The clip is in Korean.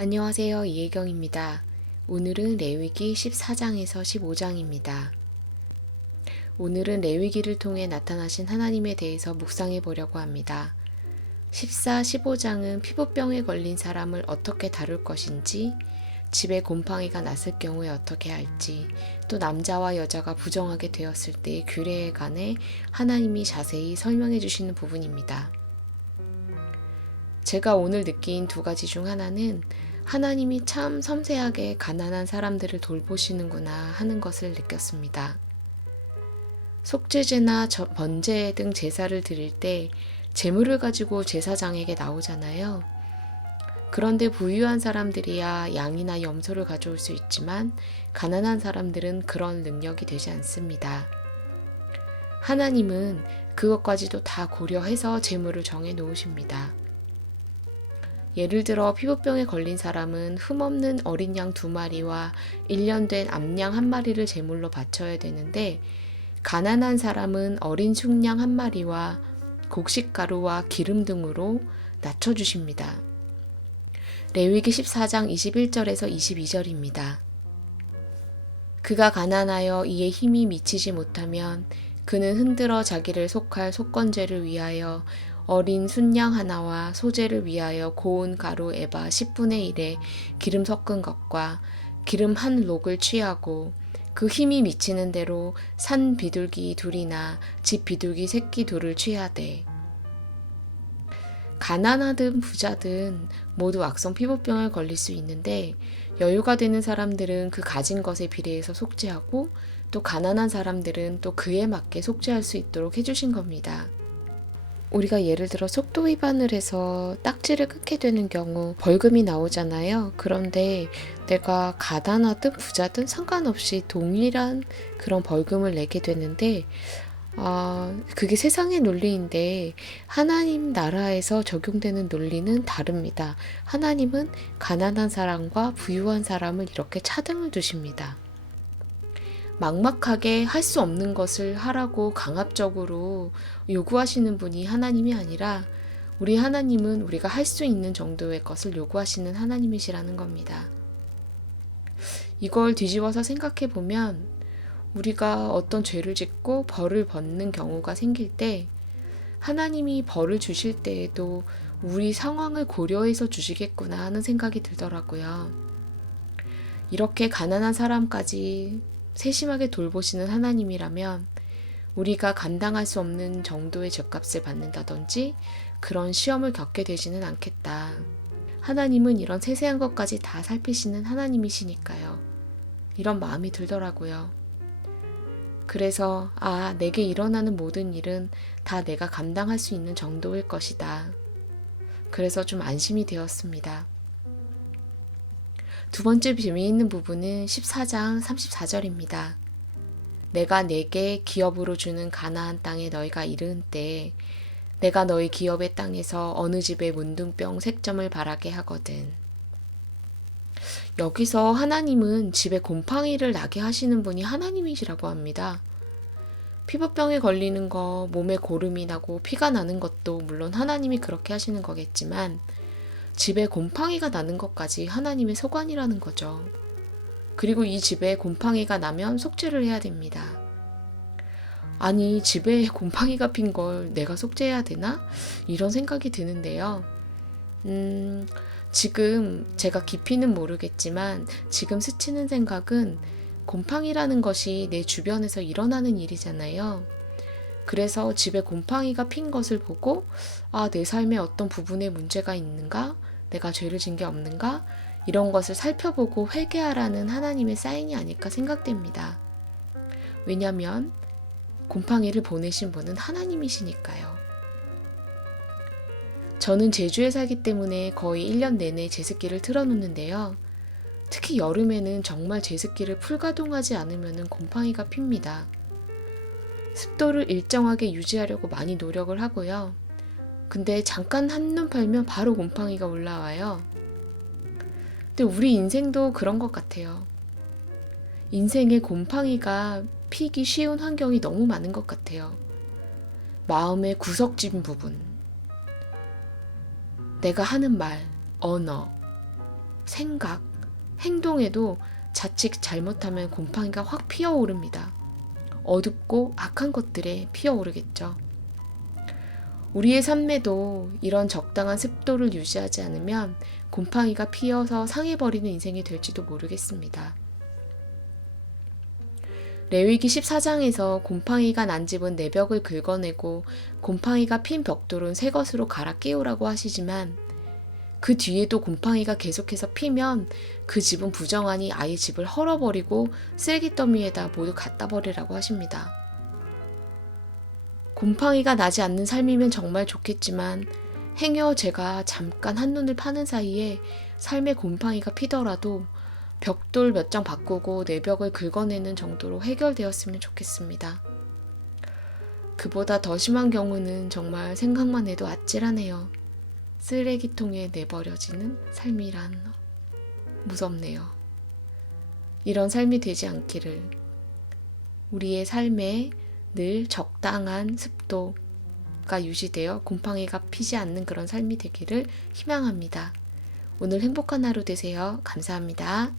안녕하세요. 이혜경입니다. 오늘은 레위기 14장에서 15장입니다. 오늘은 레위기를 통해 나타나신 하나님에 대해서 묵상해 보려고 합니다. 14, 15장은 피부병에 걸린 사람을 어떻게 다룰 것인지, 집에 곰팡이가 났을 경우에 어떻게 할지, 또 남자와 여자가 부정하게 되었을 때의 규례에 관해 하나님이 자세히 설명해 주시는 부분입니다. 제가 오늘 느낀 두 가지 중 하나는 하나님이 참 섬세하게 가난한 사람들을 돌보시는구나 하는 것을 느꼈습니다. 속죄제나 번제 등 제사를 드릴 때 제물을 가지고 제사장에게 나오잖아요. 그런데 부유한 사람들이야 양이나 염소를 가져올 수 있지만 가난한 사람들은 그런 능력이 되지 않습니다. 하나님은 그것까지도 다 고려해서 제물을 정해 놓으십니다. 예를 들어 피부병에 걸린 사람은 흠없는 어린 양 2마리와 1년 된 암양 1마리를 제물로 바쳐야 되는데, 가난한 사람은 어린 숙양 1마리와 곡식가루와 기름 등으로 낮춰주십니다. 레위기 14장 21절에서 22절입니다. 그가 가난하여 이에 힘이 미치지 못하면 그는 흔들어 자기를 속할 속건제를 위하여 어린 순양 하나와 소제를 위하여 고운 가루 에바 10분의 1에 기름 섞은 것과 기름 한 록을 취하고 그 힘이 미치는 대로 산 비둘기 2이나 집 비둘기 새끼 2를 취하되, 가난하든 부자든 모두 악성 피부병에 걸릴 수 있는데, 여유가 되는 사람들은 그 가진 것에 비례해서 속죄하고, 또 가난한 사람들은 또 그에 맞게 속죄할 수 있도록 해주신 겁니다. 우리가 예를 들어 속도 위반을 해서 딱지를 끊게 되는 경우 벌금이 나오잖아요. 그런데 내가 가난하든 부자든 상관없이 동일한 그런 벌금을 내게 되는데, 그게 세상의 논리인데 하나님 나라에서 적용되는 논리는 다릅니다. 하나님은 가난한 사람과 부유한 사람을 이렇게 차등을 두십니다. 막막하게 할 수 없는 것을 하라고 강압적으로 요구하시는 분이 하나님이 아니라, 우리 하나님은 우리가 할 수 있는 정도의 것을 요구하시는 하나님이시라는 겁니다. 이걸 뒤집어서 생각해 보면 우리가 어떤 죄를 짓고 벌을 받는 경우가 생길 때 하나님이 벌을 주실 때에도 우리 상황을 고려해서 주시겠구나 하는 생각이 들더라고요. 이렇게 가난한 사람까지 세심하게 돌보시는 하나님이라면 우리가 감당할 수 없는 정도의 죗값을 받는다든지 그런 시험을 겪게 되지는 않겠다. 하나님은 이런 세세한 것까지 다 살피시는 하나님이시니까요. 이런 마음이 들더라고요. 그래서 내게 일어나는 모든 일은 다 내가 감당할 수 있는 정도일 것이다. 그래서 좀 안심이 되었습니다. 두 번째 재미있는 부분은 14장 34절입니다. 내가 내게 기업으로 주는 가나안 땅에 너희가 이르는 때에 내가 너희 기업의 땅에서 어느 집에 문둥병 색점을 바라게 하거든. 여기서 하나님은 집에 곰팡이를 나게 하시는 분이 하나님이시라고 합니다. 피부병에 걸리는 거, 몸에 고름이 나고 피가 나는 것도 물론 하나님이 그렇게 하시는 거겠지만, 집에 곰팡이가 나는 것까지 하나님의 소관이라는 거죠. 그리고 이 집에 곰팡이가 나면 속죄를 해야 됩니다. 아니, 집에 곰팡이가 핀 걸 내가 속죄해야 되나? 이런 생각이 드는데요. 지금 제가 깊이는 모르겠지만 지금 스치는 생각은 곰팡이라는 것이 내 주변에서 일어나는 일이잖아요. 그래서 집에 곰팡이가 핀 것을 보고 내 삶에 어떤 부분에 문제가 있는가? 내가 죄를 진 게 없는가? 이런 것을 살펴보고 회개하라는 하나님의 사인이 아닐까 생각됩니다. 왜냐하면 곰팡이를 보내신 분은 하나님이시니까요. 저는 제주에 살기 때문에 거의 1년 내내 제습기를 틀어놓는데요. 특히 여름에는 정말 제습기를 풀가동하지 않으면 곰팡이가 핍니다. 습도를 일정하게 유지하려고 많이 노력을 하고요. 근데 잠깐 한눈 팔면 바로 곰팡이가 올라와요. 근데 우리 인생도 그런 것 같아요. 인생에 곰팡이가 피기 쉬운 환경이 너무 많은 것 같아요. 마음의 구석진 부분, 내가 하는 말, 언어, 생각, 행동에도 자칫 잘못하면 곰팡이가 확 피어오릅니다. 어둡고 악한 것들에 피어오르겠죠. 우리의 삶에도 이런 적당한 습도를 유지하지 않으면 곰팡이가 피어서 상해버리는 인생이 될지도 모르겠습니다. 레위기 14장에서 곰팡이가 난 집은 내 벽을 긁어내고 곰팡이가 핀 벽돌은 새 것으로 갈아 끼우라고 하시지만 그 뒤에도 곰팡이가 계속해서 피면 그 집은 부정하니 아예 집을 헐어버리고 쓰레기 더미에다 모두 갖다 버리라고 하십니다. 곰팡이가 나지 않는 삶이면 정말 좋겠지만 행여 제가 잠깐 한눈을 파는 사이에 삶에 곰팡이가 피더라도 벽돌 몇 장 바꾸고 내 벽을 긁어내는 정도로 해결되었으면 좋겠습니다. 그보다 더 심한 경우는 정말 생각만 해도 아찔하네요. 쓰레기통에 내버려지는 삶이란 무섭네요. 이런 삶이 되지 않기를 우리의 삶에 늘 적당한 습도가 유지되어 곰팡이가 피지 않는 그런 삶이 되기를 희망합니다. 오늘 행복한 하루 되세요. 감사합니다.